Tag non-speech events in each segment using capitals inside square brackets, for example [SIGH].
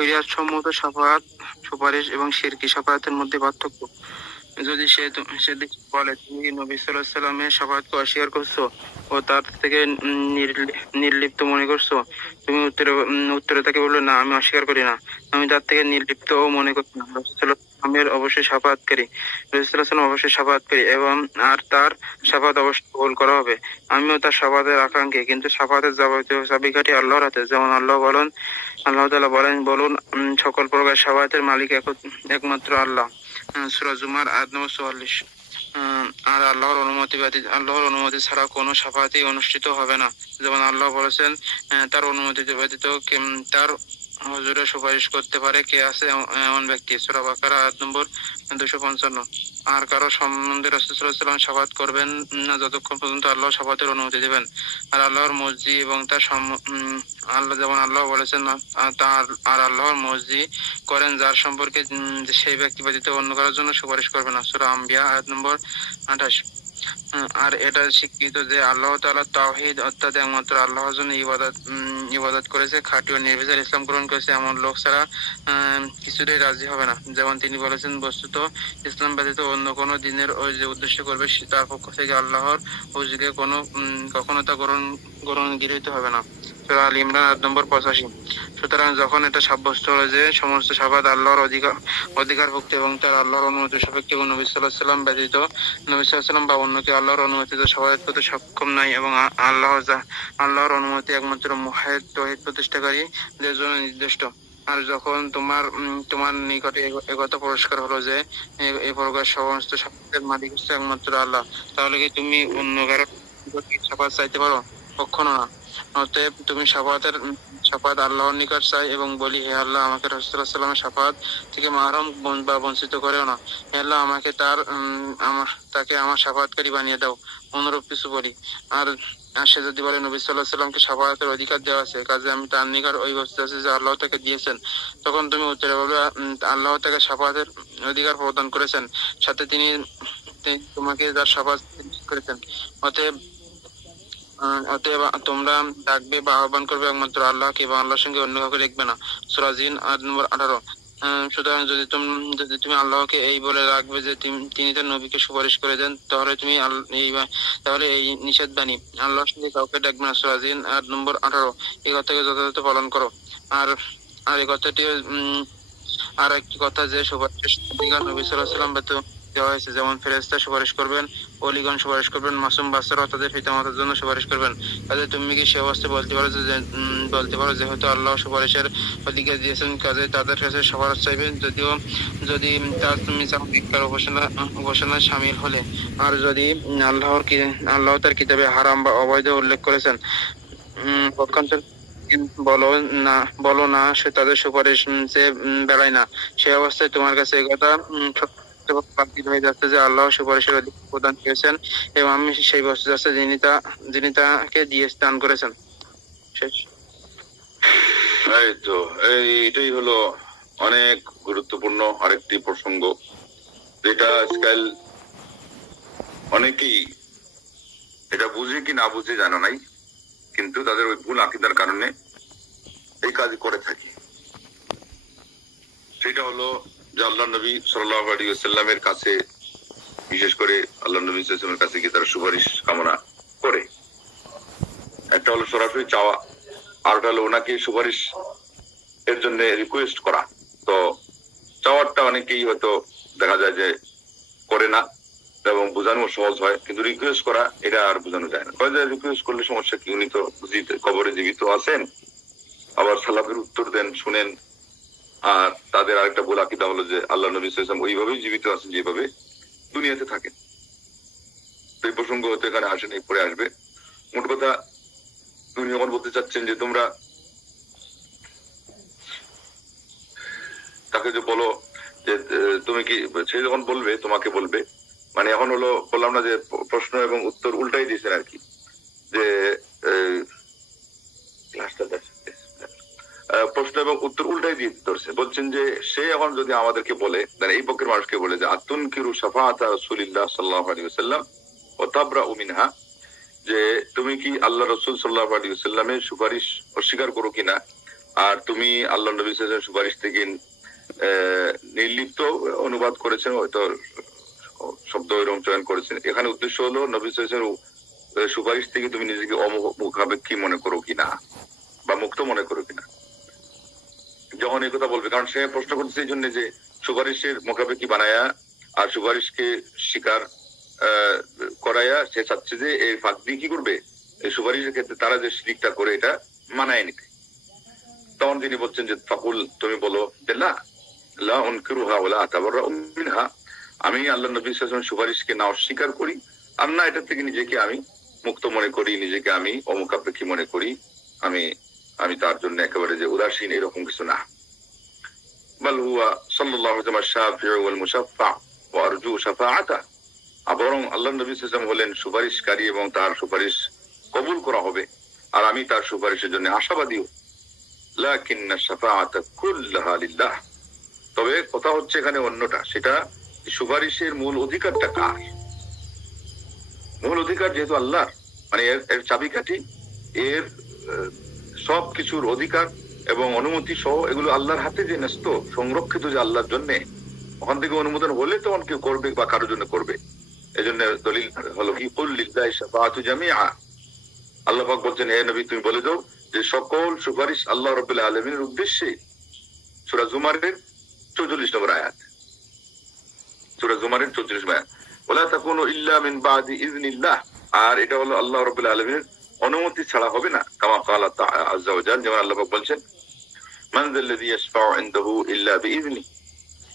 শরিয়াত সম্মত সাফাত সুপারিশ এবং শিরকি সাফাতের মধ্যে পার্থক্য। যদি সে সে বলে, তুমি নবী সাল্লাহ সাল্লামের সাফাতকে অস্বীকার করছ ও তার থেকে নির্লি- নির্লিপ্ত মনে করছ? তুমি উত্তরে উত্তরে তাকে বলল, না, আমি অস্বীকার করি না। আমি তার থেকে নির্লিপ্ত মনে করছি না রসুলের অবশ্যই সাফাতকারী রসুল্লাহ অবশ্যই সাফাতকারী এবং আর তার সাফাত অবশ্যই কবুল করা হবে। আমিও তার সাফাতের আকাঙ্ক্ষী, কিন্তু সাফাতের যাবতীয় চাবিকাঠি আল্লাহর হাতে, যেমন আল্লাহ বলেন, আল্লাহ তাআলা বলেন, বলুন সকল প্রকার সাফাতের মালিক এক- একমাত্র আল্লাহ। সুরা জুমার আয়াত নম্বর চুয়াল্লিশ। আর আল্লাহর অনুমতি ব্যতীত, আল্লাহর অনুমতি ছাড়া কোনো সাফাতই অনুষ্ঠিত হবে না। যেমন আল্লাহ বলেছেন তার অনুমতি ব্যতীত তার হুজুরে সুপারিশ করতে পারে, কে আছে এমন- ব্যক্তি? সুরা বাকারা, আয়াত নম্বর দুশো পঞ্চান্ন। আর কারও সম্বন্ধে রসুলাম সাফাত করবেন না যতক্ষণ পর্যন্ত আল্লাহ সাফাতের অনুমতি দেবেন। আর আল্লাহর মসজিদ এবং তার আল্লাহ যেমন আল্লাহ বলেছেন তার আর আল্লাহর মসজিদ করেন, যার সম্পর্কে সেই ব্যক্তি ব্যতীত অন্য কারোর জন্য সুপারিশ করবে না। সুরা আম্বিয়া, আয়াত নম্বর আঠাশ। আর এটা স্বীকৃত যে আল্লাহ তালা তাহিদ অর্থাৎ একমাত্র আল্লাহর জন্য ইবাদত ইবাদত করেছে, খাঁটি ও নির্বিচার ইসলাম গ্রহণ করেছে, এমন লোক ছাড়া কিছুতেই রাজি হবে না। যেমন তিনি বলেছেন, বস্তুত ইসলাম ব্যতীত অন্য কোনো দিনের ওই যে উদ্দেশ্য করবে তার পক্ষ থেকে আল্লাহর হুজুরে কোনো কখনো তা গ্রহণ গ্রহণ গৃহীত হবে না। সূরা আল ইমরান আয়াত নম্বর পঁচাশি। সুতরাং যখন এটা সাব্যস্ত হলো যে সমস্ত সাবাদ আল্লাহর অধিকার অধিকারভুক্ত এবং তার আল্লাহর অনুমতি সাপেক্ষে এবং নবী সাল্লাহ সাল্লাম ব্যতীত নবী সাল্লাহ সাল্লাম বা অন্যকে আল্লাহর অনুমতিতে সহায়তা করতে সক্ষম নাই এবং আল্লাহ আল্লাহর অনুমতি একমাত্র মুহায়দ তহিদ প্রতিষ্ঠাকারীদের জন্য নির্দিষ্ট। আর যখন তোমার তোমার নিকটে একথা পুরস্কার হলো যে এই প্রকার সমস্ত সাফাতের মালিক হচ্ছে একমাত্র আল্লাহ, তাহলে কি তুমি অন্য কারও সাফাত চাইতে পারো? কখনো না। অতএব তুমি সাফাতের, সাফাত আল্লাহর নিকট চাই এবং বলি, হে আল্লাহ, আমাকে রসুল্লাহ সাল্লামের সাফাত থেকে মাহরম বা বঞ্চিত করেও না। হে আল্লাহ, আমাকে তার আমার, তাকে আমার সাফাতকারী বানিয়ে দাও। অনুরূপ কিছু বলি। আর সে যদি বলে, নবী সাল্লাহ সাল্লামকে সাফাতের অধিকার দেওয়া আছে, কাজে আমি তার নিকট ওই বস্তু আছে যে আল্লাহ তাকে দিয়েছেন, তখন তুমি উত্তরে বলবে আল্লাহ তাকে সাফাতের অধিকার প্রদান করেছেন। সাথে তিনি তোমাকে তার সাফাত করেছেন। অতএব অতএব তোমরা ডাকবে বা আহ্বান করবে একমাত্র আল্লাহকে এবং আল্লাহর সঙ্গে অন্য কাউকে দেখবে না। সুরাজিন আট নম্বর আঠারো। সুতরাং যদি তুমি তুমি আল্লাহকে এই বলে রাখবে যে তিনি তার নবীকে সুপারিশ করে দেন, তাহলে তুমি এই তাহলে এই নিষেধ বাণী আল্লাহর সঙ্গে কাউকে ডাকবে না সুরাজিন আট নম্বর আঠারো। এই কথাকে যথাযথ পালন করো। আর আর এই কথাটি আর একটি কথা যে সুপারিশ নবী সাল্লাহ সাল্লাম দেওয়া হয়েছে যেমন ফেরেস্তা সুপারিশ করবেন অলিগণ সুপারিশ করবেন মাসুম বাচ্চারা তাদের পিতামাতার জন্য সুপারিশ করবেন। কাজে তুমি কি সে অবস্থায় বলতে পারো যে বলতে পারো যেহেতু আল্লাহ সুপারিশের অধিকার দিয়েছেন কাজে তাদের কাছে সুপারিশ চাইবেন যদিও যদি তার তুমি চাও ভিক্ষার উপাসনা উপাসনায় সামিল হলে। আর যদি আল্লাহর কি আল্লাহ তার কিতাবে হারাম বা অবৈধ উল্লেখ করেছেন পক্ষান্তর বলো না বলো না সে তাদের সুপারিশ উম, যে উম, বেড়ায় না। সে অবস্থায় তোমার কাছে কথা বাতিল হয়ে যাচ্ছে যে আল্লাহ সুপারিশের প্রদান এবং আমি সেই যাচ্ছে যিনি তা যিনি তাকে দিয়ে করেছেন এই তো হলো অনেক গুরুত্বপূর্ণ আরেকটি প্রসঙ্গ, যেটা আজকাল অনেকেই এটা বুঝে কি না বুঝে জানা নাই, কিন্তু তাদের ওই ভুল আকিদার কারণে এই কাজ করে থাকে। সেটা হলো আল্লাহ নবী সাল্লাহ আলী সাল্লামের কাছে, বিশেষ করে আল্লাহ নবী সাল্লামের কাছে গিয়ে তারা সুপারিশ কামনা করে। একটা হলো সরাসরি চাওয়া হলো ওনাকে সুপারিশ এর জন্য রিকোয়েস্ট করা। তো চাওয়ারটা অনেকেই হয়তো দেখা যায় যে করে না এবং বোঝানো সহজ হয়, কিন্তু রিকোয়েস্ট করা, এটা আর বোঝানো যায় না। কয় রিকোয়েস্ট করলে সমস্যা কি? উনি তো কবরে জীবিত আছেন। আবার সালাফের উত্তর দেন, শুনেন আর তাদের আরেকটা বলে আকিদা হলো যে আল্লাহ নবী সাল্লাম ওইভাবেই জীবিত আছেন যেভাবে দুনিয়াতে থাকেন। তো এই প্রসঙ্গ হতে এখানে আসেন এই পরে আসবে। মোট কথা উনি যখন বলতে চাচ্ছেন যে তোমরা তাকে যে বলো যে তুমি কি, সে যখন বলবে, তোমাকে বলবে। মানে এখন হলো, বললাম না যে প্রশ্ন এবং উত্তর উল্টাই দিয়েছেন আর কি যে আহ, ক্লাসটা দেখ। আহ, প্রশ্ন এবং দিয়ে ধরছে। বলছেন যে, সে এখন যদি আমাদেরকে বলে মানে এই পক্ষের মানুষকে বলে যে আতুন কিরু সাফাতা রসুলিল্লাহ সাল্লাহ আলী সাল্লাম ও তাবরা উমিনহা যে, তুমি কি আল্লাহ রসুল সাল্লাহ আলী সাল্লামের সুপারিশ অস্বীকার করো কিনা? আর তুমি আল্লাহ নবী সুপারিশ থেকে নির্লিপ্ত অনুবাদ করেছেন, হয়তো শব্দ এরকম চয়ন করেছেন? এখানে উদ্দেশ্য হলো, নবী সুপারিশ থেকে তুমি নিজেকে অমুখাপেক্ষী মনে করো কিনা? বা মুক্ত মনে করো কিনা? যখন এই কথা বলবে, কারণ সে প্রশ্ন করছে এই জন্য যে সুপারিশের মোকাবেকি বানায়া আর সুপারিশকে স্বীকার করাইয়া সে চাচ্ছে যে এই ফাঁক দিয়ে কি করবে? এই সুপারিশের ক্ষেত্রে তারা যে শিরিকটা করে এটা মানায় নিতে। তখন তিনি বলছেন যে, ফাকুল, তুমি বলো যে না লা উনকিরুহা ওয়ালা আতাবাররা মিনহা। আমি আল্লাহ নবী ওয়াসাল্লামের সুপারিশকে না অস্বীকার করি আর না এটা থেকে নিজেকে আমি মুক্ত মনে করি, নিজেকে আমি অমুখাপেক্ষী মনে করি। আমি আমি তার জন্য একেবারে যে উদাসীন এরকম কিছু না بل هو صلى الله عليه وسلم الشافع والمشفع وارجو شفاعته বরং আল্লাহ নবী সাল্লাম হলেন সুপারিশকারী এবং তার সুপারিশ কবুল করা হবে আর আমি তার সুপারিশের জন্য আশাবাদীও লাকিন্না শাফাআতা কুল্লাহা লিল্লাহ তবে কথা হচ্ছে এখানে অন্যটা সেটা সুপারিশের মূল অধিকারটা কার মূল অধিকার যেহেতু আল্লাহর মানে এর এর চাবিকাঠি এর সব কিছুর অধিকার এবং অনুমতি সহ এগুলো আল্লাহর হাতে যে ন্যস্ত, সংরক্ষিত যে আল্লাহর জন্য, ওখান থেকে অনুমোদন হলে তো কেউ করবে বা কারোর জন্য করবে। এই জন্য দলিল হলো কি জামিআ। আল্লাহ পাক বলছেন, হে নবী, তুমি বলে দাও যে সকল সুপারিশ আল্লাহ রাব্বুল আলামিনের উদ্দেশ্যে। সূরা জুমারের 44 নম্বর আয়াত। সূরা জুমারের 44 নম্বর আয়াত। ওলা তাকুনু ইল্লা মিন বাদি ইজনিল্লাহ আর এটা হলো আল্লাহ রাব্বুল আলামিনের অনুমতি ছাড়া হবে না, কামা কালা যেমন আল্লাহ বলছেন, মান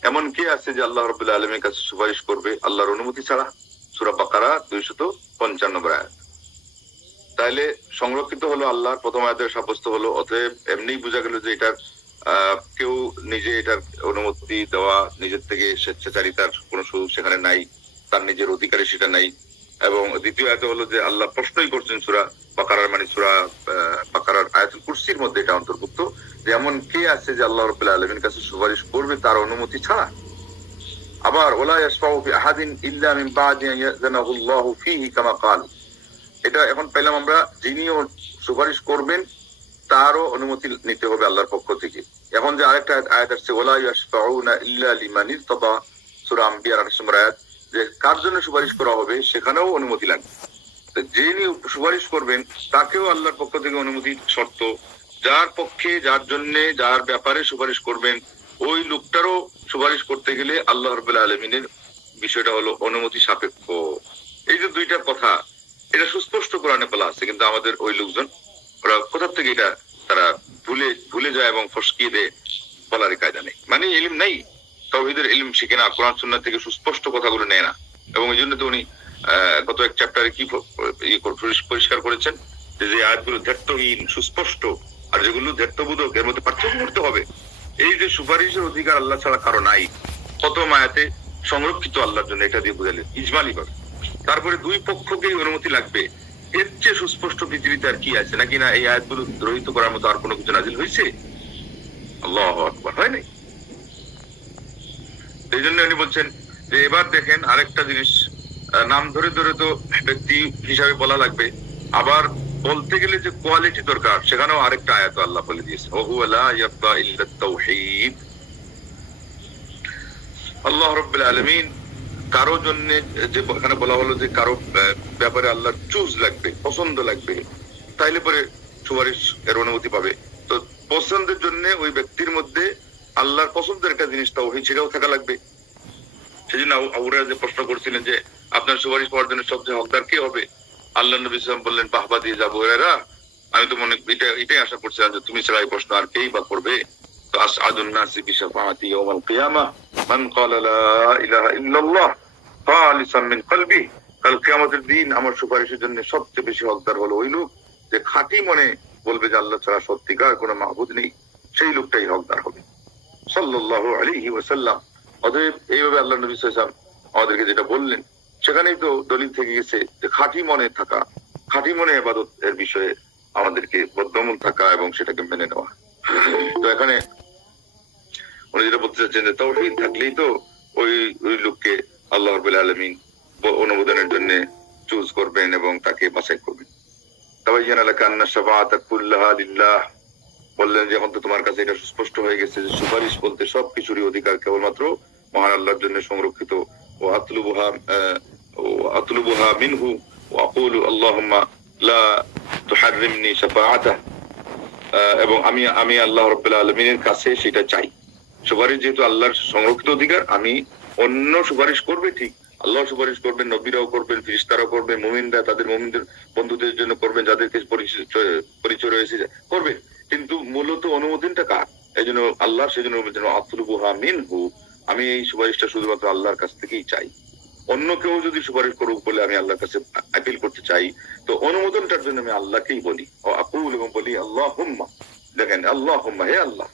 এমন কে আছে যে আল্লাহ রাব্বুল আলামিনের কাছে সুপারিশ করবে আল্লাহর অনুমতি ছাড়া? সূরা বাকারা 255 নম্বর আয়াত। তাহলে সংরক্ষিত হলো আল্লাহর প্রথম আয়াতের সাব্যস্ত হলো, অতএব এমনি বোঝা গেল যে এটার কেউ নিজে এটার অনুমতি দেওয়া, নিজের থেকে স্বেচ্ছাচারিতার কোনো সুযোগ সেখানে নাই, তার নিজের অধিকারে সেটা নাই। এবং দ্বিতীয় আয়াত হলো যে আল্লাহ প্রশ্নই করছেন সুরা বাকারার মানে সুরা বাকারার আয়াতুল কুরসির মধ্যে এটা অন্তর্ভুক্ত, যে এমন কে আছে যে আল্লাহ রবুল্লাহ আলমীর কাছে সুপারিশ করবে তার অনুমতি ছাড়া। আবার, ওলা ইয়াসফাউ আহাদিন ইল্লা মিন বাদি ফীহি কামা ক্বাল। এটা এখন পেলাম আমরা যিনি ও- সুপারিশ করবেন, তারও অনুমতি নিতে হবে আল্লাহর পক্ষ থেকে। এখন যে আরেকটা আয়াত- আসছে, ওলা ইয়াসফাউনা ইল্লা লিমান ইরতাদা, সূরা আম্বিয়ার 28 নম্বর আয়াত। যে কার জন্য সুপারিশ করা হবে সেখানেও অনুমতি লাগবে। যিনি সুপারিশ করবেন, তাকেও আল্লাহর পক্ষ থেকে অনুমতি শর্ত। যার পক্ষে, যার জন্য, যার ব্যাপারে সুপারিশ করবেন, ওই লোকটারও সুপারিশ করতে গেলে আল্লাহ রবুল্লাহ আলমিনের বিষয়টা হলো অনুমতি সাপেক্ষ। এই যে দুইটা কথা, এটা সুস্পষ্ট কোরআনে বলা আছে, কিন্তু আমাদের ওই লোকজন, ওরা কোথা থেকে এটা তারা ভুলে ভুলে যায় এবং ফসকিয়ে দেয় বলার কায়দা নেই। মানে এলিম নেই। তৌহিদের ইলিম শিখে না, কোরআন, সুন্নাহ থেকে সুস্পষ্ট কথাগুলো নেয় না। এবং এই জন্য তো উনি গত এক চ্যাপ্টারে কি ইয়ে করে- পরিষ্- পরিষ্কার করেছেন যে যে আয়াতগুলো ধৈর্যহীন সুস্পষ্ট, আর যেগুলো ধৈর্যবোধক এর মধ্যে পার্থক্য করতে হবে। এই যে সুপারিশের অধিকার আল্লাহ ছাড়া কারও নাই কত মায়াতে সংরক্ষিত আল্লাহর জন্য এটা দিয়ে বুঝালেন, ইজমালি ভাবে। তারপরে দুই পক্ষকেই অনুমতি লাগবে, এর চেয়ে সুস্পষ্ট পৃথিবীতে আর কি আছে? নাকি না এই আয়াতগুলো রহিত করার মতো আর কোনো কিছু নাজিল হয়েছে? আল্লাহ আকবার, হয় নাই? এই জন্য উনি বলছেন যে এবার দেখেন আরেকটা জিনিস নাম ধরে ধরে তো ব্যক্তি হিসাবে বলা লাগবে। আবার বলতে গেলে যে কোয়ালিটি দরকার, সেখানেও আরেকটা আয়াত আল্লাহ বলে দিয়েছে, ওহু আলা ইয়াবকা আল্লাহ রাব্বুল আলামিন কারও জন্য যে এখানে বলা হলো যে কারও ব্যাপারে আল্লাহ চুজ লাগবে, পছন্দ লাগবে, তাইলে পরে সুপারিশ এর অনুমতি পাবে। তো পছন্দের জন্য ওই ব্যক্তির মধ্যে আল্লাহর পছন্দের একটা জিনিস তাওহীদ সেটাও থাকা লাগবে। সেজন্য আবু- আবু হুরায়রা যে প্রশ্ন করছিলেন যে, আপনার সুপারিশ পাওয়ার জন্য সবচেয়ে হকদার কে হবে? আল্লাহ নবী সাল্লাম বললেন, বাহবা দিয়ে যাব এরা আমি তো মনে এটা এটাই আশা করছিলাম যে তুমি ছাড়া এই প্রশ্ন আর কেই বা করবে। তো নাসি কিয়ামা। মান ইলাহা ইল্লাল্লাহ মিন কলবি। কাল কিয়ামতের দিন আমার সুপারিশের জন্য সবচেয়ে বেশি হকদার হলো ওই লোক যে খাঁটি মনে বলবে যে আল্লাহ ছাড়া সত্যিকার কোনো মাহবুদ নেই। সেই লোকটাই হকদার হবে। সাল্লাল্লাহু আলাইহি ওয়াসাল্লাম। অতএব এইভাবে আল্লাহ নবী সাল্লাম আমাদেরকে যেটা বললেন, সেখানেই তো দলিল থেকে গেছে যে খাঁটি মনে থাকা, খাঁটি মনে এবাদত এর বিষয়ে আমাদেরকে বদ্ধমূল থাকা এবং সেটাকে মেনে নেওয়া। তো এখানে উনি যেটা বলতে চাচ্ছেন যে তৌহিদ থাকলেই তো ওই ওই লোককে আল্লাহ রবুল অনুমোদনের জন্য চুজ করবেন এবং তাকে বাছাই করবেন। তবে জানালে কান্না সাফাত কুল্লাহা লিল্লাহ। বললেন যে এখন তো তোমার কাছে এটা স্পষ্ট হয়ে গেছে যে সুপারিশ বলতে সব কিছুরই অধিকার কেবলমাত্র মহান আল্লাহর জন্য সংরক্ষিত। ও আতলুবুহা আতলুবুহা মিনহু ও আকুলু আল্লাহুম্মা লা তুহাররিমনি শাফাআতাহ। আহ, এবং আমি আমি আল্লাহ রাব্বুল কাছে সেটা চাই। সুপারিশ যেহেতু আল্লাহর সংরক্ষিত অধিকার আমি অন্য সুপারিশ করবে ঠিক। আল্লাহ সুপারিশ করবেন নবীরাও করবেন ফিরিস্তারাও করবেন মুমিনরা তাদের মুমিনদের বন্ধুদের জন্য করবেন যাদেরকে পরিচয় রয়েছে করবেন। জন্য আল্লাহ সেই জন্য বলছেন আতলুবুহা মিনহু। আমি এই সুপারিশটা শুধুমাত্র আল্লাহর কাছ থেকেই চাই। অন্য কেউ যদি সুপারিশ করুক বলে আমি আল্লাহর কাছে আপিল করতে চাই, তো অনুমোদনটার জন্য আমি আল্লাহকেই বলি। ও আকুল এবং বলি আল্লাহ হুম্মা দেখেন আল্লাহ হুম্মা হে আল্লাহ।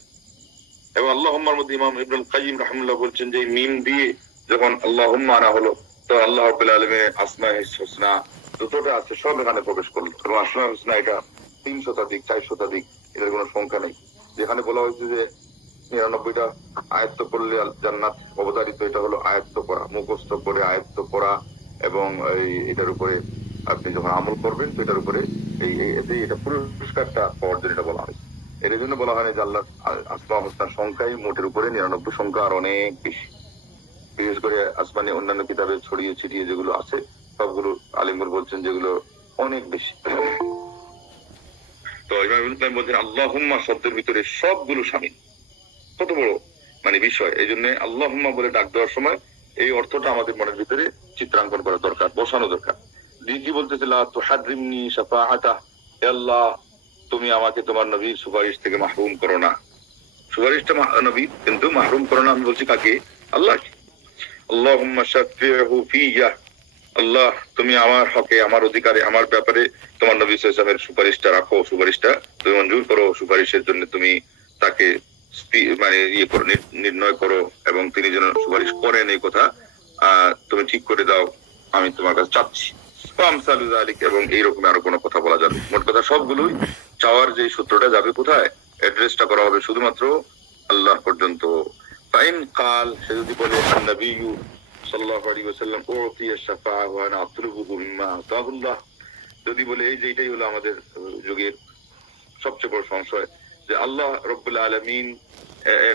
এবং আল্লাহ হুম্মার মধ্যে ইমাম ইবনুল কাইম রাহমুল্লাহ বলছেন যে মিম দিয়ে যখন আল্লাহ হুম্মা আনা হলো, তো আল্লাহ রাব্বুল আলামিনের আসমা হোসনা যতটা আছে সব এখানে প্রবেশ করল। এবং আসমা হোসনা এটা তিন শতাধিক, চার শতাধিক, এদের কোনো সংখ্যা নেই। যেখানে বলা হয়েছে যে নিরানব্বইটা আয়ত্ত করলে জান্নাত অবতারিত, এটা হলো আয়ত্ত করা, মুখস্থ করে আয়ত্ত করা এবং এটার উপরে আপনি যখন আমল করবেন, তো এটার উপরে এই এতে এটা পুরস্কারটা পাওয়ার জন্য এটা বলা হয়েছে। এর জন্য বলা হয় যে আল্লাহ আসমা হোসনার সংখ্যাই মোটের উপরে নিরানব্বই সংখ্যা আর অনেক বেশি। বিশেষ করে আসমানি অন্যান্য কিতাবে ছড়িয়ে ছিটিয়ে যেগুলো আছে, সবগুলো আলিমুর বলছেন যেগুলো অনেক বেশি। তো ইমাম বলছেন, আল্লাহুম্মা শব্দের ভিতরে সবগুলো শামিল কত বড় মানে বিষয়। এই জন্য আল্লাহুম্মা বলে ডাক দেওয়ার সময় এই অর্থটা আমাদের মনের ভিতরে চিত্রাঙ্কন করা দরকার, বসানো দরকার। দিয়ে কি বলতেছে, লা তুহাররিমনি শাফাআতা আল্লাহ, তুমি আমাকে তোমার নবীর সুপারিশ থেকে মাহরুম করো না। সুপারিশটা নবী, কিন্তু মাহরুম করো না, আমি বলছি কাকে? আল্লাহ আল্লাহুম্মা শাফিহু ফিয়া আল্লাহ, তুমি আমার হকে, আমার অধিকারে, আমার ব্যাপারে তোমার নবী সাল্লামের সুপারিশটা রাখো, সুপারিশটা তুমি মঞ্জুর করো, সুপারিশের জন্য তুমি তাকে মানে ইয়ে করো নির্ণয় করো এবং তিনি যেন সুপারিশ করেন এই কথা তুমি ঠিক করে দাও, আমি তোমার কাছে চাচ্ছি। এবং এইরকম আরও কোনো কথা বলা যাবে মোট কথা সবগুলোই চাওয়ার যে সূত্রটা যাবে কোথায়, অ্যাড্রেসটা করা হবে শুধুমাত্র আল্লাহ পর্যন্ত। ফাইন কাল, সে যদি বলে নবীয়ু সাল্লাল্লাহু আলাইহি ওয়াসাল্লাম উতিয়া শাফাআ, ওয়া আনা আতলুবুহু মিম্মা আতাহুল্লাহ। যদি বলে, এই যে এটাই হলো আমাদের যুগের সবচেয়ে বড় সংশয় যে আল্লাহ রব্বুল আলমিন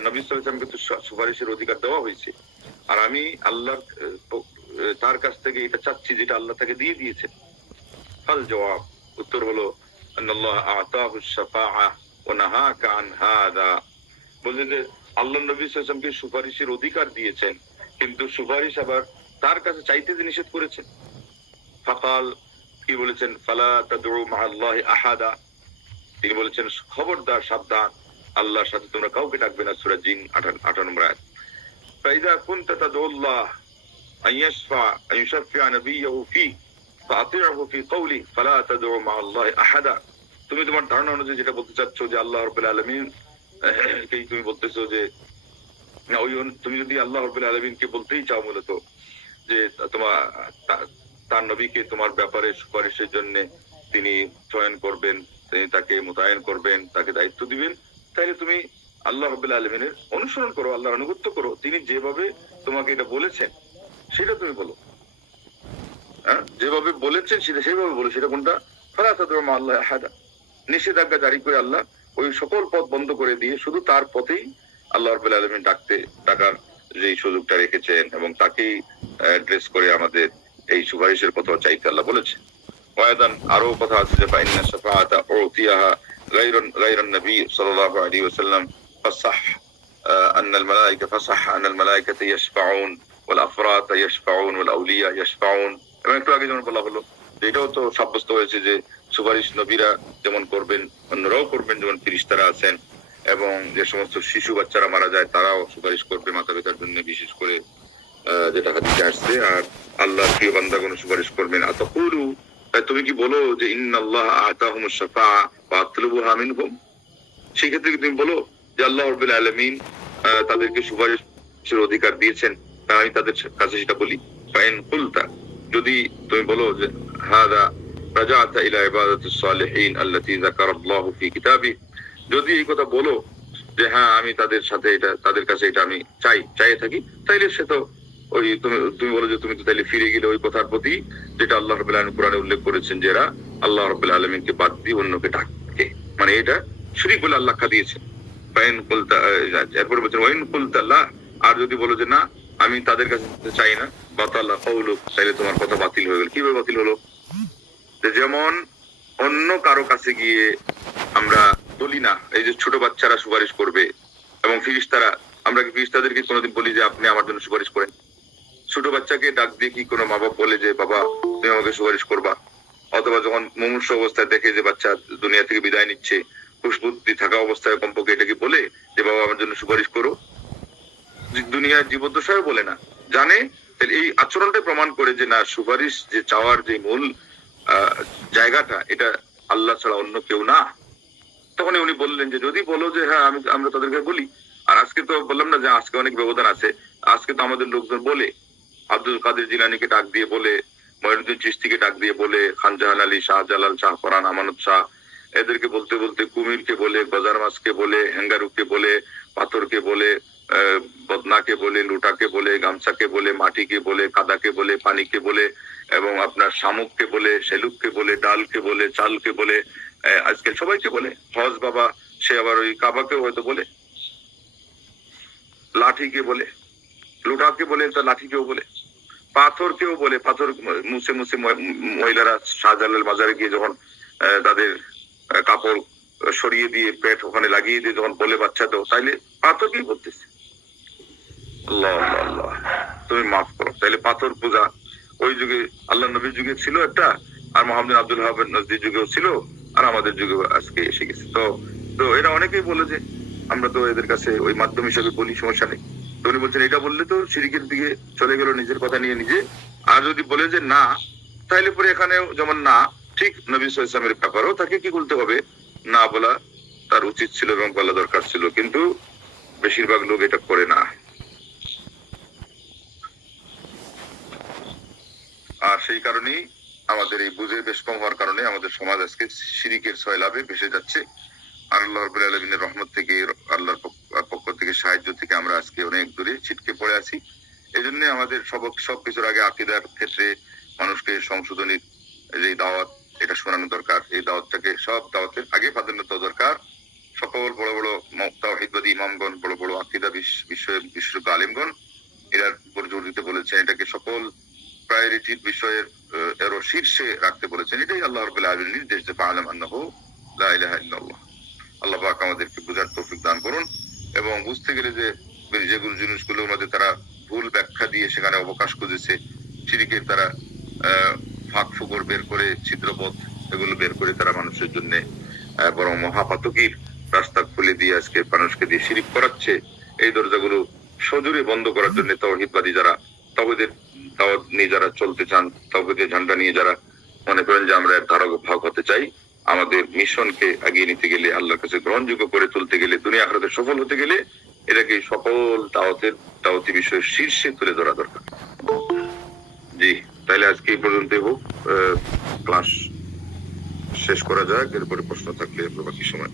নবী সাল্লামকে তো সুপারিশের অধিকার দেওয়া হয়েছে। আর আমি আল্লাহ তার কাছ থেকে এটা চাচ্ছি যেটা আল্লাহ তাকে দিয়ে দিয়েছেন। ফাল জবাব, উত্তর হলো আল্লাহ আতাহু শাফাআ, ওয়া নাহাকা আন হাদা। বলছেন যে, আল্লাহ নবী সাল্লামকে সুপারিশের অধিকার দিয়েছেন। কিন্তু সুপারিশ আবার তার কাছে চাইতে যে নিষেধ করেছেন ফাকাল কি বলেছেন ফালা তাদউ মা আল্লাহি আহাদা তিনি বলেছেন খবরদার সাবধান আল্লাহর সাথে তোমরা কাউকে ডাকবে না সূরা জিন 58 নম্বর আয়াত فإذا كنت تدعو الله أن يشفع أن يشفع نبيه فيك فأطيعه في قوله فلا تدعو مع الله أحدا তুমি তোমার ধারণা অনুযায়ী যেটা বলতে চাচ্ছ যে আল্লাহ রব্বুল আলামিন [CLEARS THROAT] কে তুমি বলতেছো যে না তুমি যদি আল্লাহ রব্বুল আলামিনকে বলতেই চাও মূলত যে তোমার তার নবীকে তোমার ব্যাপারে সুপারিশের জন্য তিনি চয়ন করবেন, তিনি তাকে মোতায়েন করবেন, তাকে দায়িত্ব দিবেন তাহলে তুমি আল্লাহ রব্বুল আলমিনের অনুসরণ করো, আল্লাহর আনুগত্য করো। তিনি যেভাবে তোমাকে এটা বলেছেন, সেটা তুমি বলো। হ্যাঁ? যেভাবে বলেছেন সেটা সেভাবে বলো, সেটা কোনটা? ফালা তাদরমা আল্লাহ আহাদা। নিষেধাজ্ঞা জারি করে আল্লাহ ওই সকল পথ বন্ধ করে দিয়ে শুধু তার পথেই আল্লাহ রব্বুল আলমিন ডাকতে ডাকার যে সুযোগটা রেখেছেন এবং তাকেই ড্রেস করে আমাদের এই সুপারিশের কথা চাইতে আল্লাহ বলেছেন ওয়াদান আরো কথা আছে যে ফাইন্না শাফাআতা উতিয়াহা গায়রুন গায়রুন নবী সাল্লাল্লাহু আলাইহি ওয়াসাল্লাম فصح آه، أن الملائكة فصح أن الملائكة يشفعون والأفراد يشفعون والأولياء يشفعون এবং একটু আগে যেমন বলা হলো যে এটাও তো সাব্যস্ত হয়েছে যে সুপারিশ নবীরা যেমন করবেন অন্যরাও করবেন যেমন ফিরিস্তারা আছেন এবং যে সমস্ত শিশু বাচ্চারা মারা যায়, তারাও সুপারিশ করবে মাতা পিতার জন্য বিশেষ করে যেটা হাদিসে আসছে। আর আল্লাহ প্রিয় বান্দা কোনো সুপারিশ করবেন আতকুলু তাই তুমি কি বলো যে, ইন্নাল্লাহ আতাহুমুস শাফা ওয়া আতলুবুহা মিনহুম সেই ক্ষেত্রে কি তুমি বলো যে, আল্লাহ রব্বুল আলামিন তাদেরকে সুপারিশের অধিকার দিয়েছেন। তাই আমি তাদের কাছে সেটা বলি। ফাইন কুলতা, যদি তুমি বলো যে, হাদা রাজাতা ইলা ইবাদাতিস সালিহিন আল্লাতী যাকারাল্লাহু ফি কিতাবি যদি এই কথা বলো যে হ্যাঁ আমি তাদের সাথে এটা, তাদের কাছে এটা আমি চাই চাই থাকি, তাইলে সে তো ওই তুমি তুমি বলো যে, তুমি তো তাইলে ফিরে গেলে ওই কথার প্রতি, যেটা আল্লাহ রবুল্লাহ আলম কোরআনে উল্লেখ করেছেন যে, এরা আল্লাহ রবুল্লাহ আলমিনকে বাদ দিয়ে অন্যকে ডাকে। মানে এটা শিরিক বলে আল্লাহ খা দিয়েছেন। কুলতা, এরপরে বলছেন, ওয়াইন কুলতা আল্লাহ আর যদি বলো যে, না, আমি তাদের কাছে চাই না বাতাল্লা কৌলুক তাইলে তোমার কথা বাতিল হয়ে গেল। কীভাবে বাতিল হলো? যেমন অন্য কারও কাছে গিয়ে আমরা বলি না, এই যে ছোট বাচ্চারা সুপারিশ করবে এবং ফিরিস্তারা, আমরা কি ফিরিস্তাদেরকে কোনোদিন বলি যে আপনি আমার জন্য সুপারিশ করেন? ছোট বাচ্চাকে ডাক দিয়ে কি কোনো মা বাপ বলে যে, বাবা, তুমি আমাকে সুপারিশ করবা? অথবা যখন মুমূর্ষ অবস্থায় দেখে যে বাচ্চা দুনিয়া থেকে বিদায় নিচ্ছে, খুশবুদ্ধি থাকা অবস্থায় কমপক্ষে এটাকে বলে যে, বাবা, আমার জন্য সুপারিশ করো? দুনিয়ার জীবদ্দশায় বলে না। জানে? এই আচরণটা প্রমাণ করে যে, না, সুপারিশ যে চাওয়ার যে মূল জায়গাটা, এটা আল্লাহ ছাড়া অন্য কেউ না। তখন উনি বললেন যে, যদি বলো যে হ্যাঁ আমি, আমরা তাদেরকে বলি। আর আজকে তো বললাম না যে, আজকে অনেক ব্যবধান আছে। আজকে তো আমাদের লোকজন বলে, আব্দুল কাদের জিলানিকে ডাক দিয়ে বলে মহিনুদ্দিন চিস্তিকে ডাক দিয়ে বলে, খানজাহান আলী, শাহজালাল শাহ ফরান আমানত শাহ, এদেরকে বলতে বলতে কুমিরকে বলে, গজার মাছকে বলে হ্যাঙ্গারুকে বলে, পাথরকে বলে বদনাকে বলে, লুটাকে বলে, গামছাকে বলে, মাটিকে বলে, কাদাকে বলে, পানিকে বলে, এবং আপনার শামুককে বলে, সেলুককে বলে, ডালকে বলে, চালকে বলে আজকে সবাইকে বলে? হজ বাবা, সে আবার ওই কাবাকেও হয়তো বলে। লাঠিকে বলে। লুটাকে বলে, তো লাঠিকেও বলে। পাথরকেও বলে। পাথর মুছে মুছে মহিলারা শাহজালাল বাজারে গিয়ে যখন তাদের কাপড় সরিয়ে দিয়ে পেট ওখানে লাগিয়ে দিয়ে যখন বলে, বাচ্চা তো তাইলে আল্লাহ আল্লাহ আল্লাহ। তুমি মাফ করো। তাইলে পাথর পূজা ওই যুগে, আল্লাহ নবীর যুগে ছিল একটা, আর মোহাম্মদ আব্দুল হাবের নজদির যুগেও ছিল। আর আমাদের যুগে আজকে এসে গেছে। তো তো এরা অনেকেই বলে যে, আমরা তো এদের কাছে ওই মাধ্যম হিসাবে বলি, সমস্যা নেই। তো উনি বলছেন, এটা বললে তো সিরিকের দিকে চলে গেল নিজের কথা নিয়ে নিজে। আর যদি বলে যে না, তাইলে পরে এখানেও যেমন না, ঠিক নবী ওয়াসাল্লামের ব্যাপারেও তাকে কি বলতে হবে? না বলা তার উচিত ছিল এবং বলা দরকার ছিল, কিন্তু বেশিরভাগ লোক এটা করে না। আর সেই কারণেই আমাদের এই বুঝে বেশ কম হওয়ার কারণে আমাদের সমাজ আজকে শিরিকের সয়লাভে ভেসে যাচ্ছে। আর আল্লাহ রবুল আলমিনের রহমত থেকে, আল্লাহর পক্ষ- থেকে, সাহায্য থেকে আমরা আজকে অনেক দূরে ছিটকে পড়ে আছি। এই জন্য আমাদের সব সবকিছুর আগে আকিদার ক্ষেত্রে মানুষকে সংশোধনীর যে দাওয়াত, এটা শোনানো দরকার। এই দাওয়াতটাকে, সব দাওয়াতের আগে প্রাধান্য দরকার। সকল বড় বড় তাওহিদবাদী ইমামগণ, বড় বড় আকিদা বিশ্ব বিশ্ব আলিমগণ উপর জোর দিতে বলেছেন, এটাকে সকল প্রায়োরিটির বিষয়ের এরও শীর্ষে রাখতে বলেছেন। এটাই আল্লাহ রবুল্লাহ আলমীর নির্দেশ যে লা ইলাহা ইল্লাল্লাহ। আল্লাহ পাক আমাদেরকে বোঝার তৌফিক দান করুন এবং বুঝতে গেলে যে যেগুলো জিনিসগুলোর মধ্যে তারা ভুল ব্যাখ্যা দিয়ে সেখানে অবকাশ খুঁজেছে সিরিকের তারা ফাঁক ফুকর বের করে, ছিদ্রপথ এগুলো বের করে তারা মানুষের জন্য বরং মহাপাতকির রাস্তা খুলে দিয়ে আজকে মানুষকে দিয়ে শিরিক করাচ্ছে। এই দরজাগুলো সজোরে বন্ধ করার জন্য তৌহিদবাদী যারা দাওয়াত নিয়ে যারা চলতে চান তহিদের ঝান্ডা নিয়ে যারা মনে করেন যে আমরা ধারক ভাগ হতে চাই, আমাদের মিশনকে এগিয়ে নিতে গেলে, আল্লাহর কাছে গ্রহণযোগ্য করে তুলতে গেলে, দুনিয়া আখরাতে সফল হতে গেলে, এটাকে সকল দাওয়াতের দাওয়াতি বিষয়ের শীর্ষে তুলে ধরা দরকার। জি তাহলে আজকে এই পর্যন্ত হোক। ক্লাস শেষ করা যাক, এরপরে প্রশ্ন থাকলে বাকি সময়।